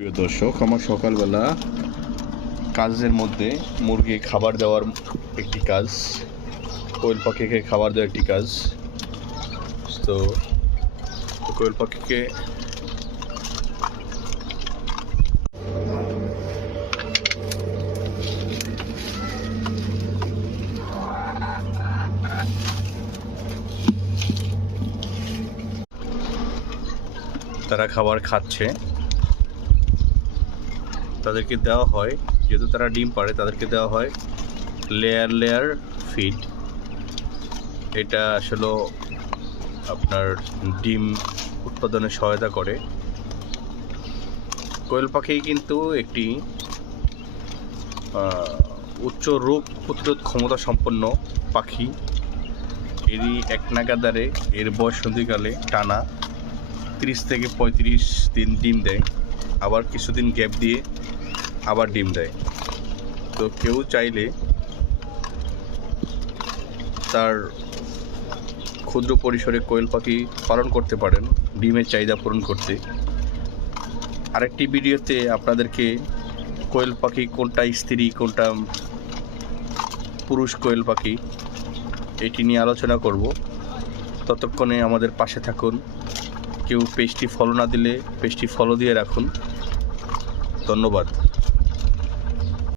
প্রিয় দর্শক, আমার সকালবেলা কাজের মধ্যে মুরগি খাবার দেওয়ার একটি কাজ, কোয়েল পাখিকে খাবার দেওয়ার একটি কাজ। তো কোয়েল পাখিকে তারা খাবার খাচ্ছে। তাদেরকে দেওয়া হয়, যেহেতু তারা ডিম পাড়ে, তাদেরকে দেওয়া হয় লেয়ার লেয়ার ফিড। এটা আসলে আপনার ডিম উৎপাদনে সহায়তা করে। কোয়েল পাখি কিন্তু একটি উচ্চ রোগ প্রতিরোধ ক্ষমতা সম্পন্ন পাখি। এরই এক নাগাদারে এর বয়সন্ধিকালে টানা 30 থেকে 35 দিন ডিম দেয়, আবার কিছুদিন গ্যাপ দিয়ে আবার ডিম দেয়। তো কেউ চাইলে তার ক্ষুদ্র পরিসরে কোয়েল পাখি পালন করতে পারেন ডিমের চাহিদা পূরণ করতে। আরেকটি ভিডিওতে আপনাদেরকে কোয়েল পাখি কোনটা স্ত্রী কোনটা পুরুষ কোয়েল পাখি এটি নিয়ে আলোচনা করব। ততক্ষণে আমাদের পাশে থাকুন। কেউ পেজটি ফলো না দিলে পেজটি ফলো দিয়ে রাখুন। ধন্যবাদ।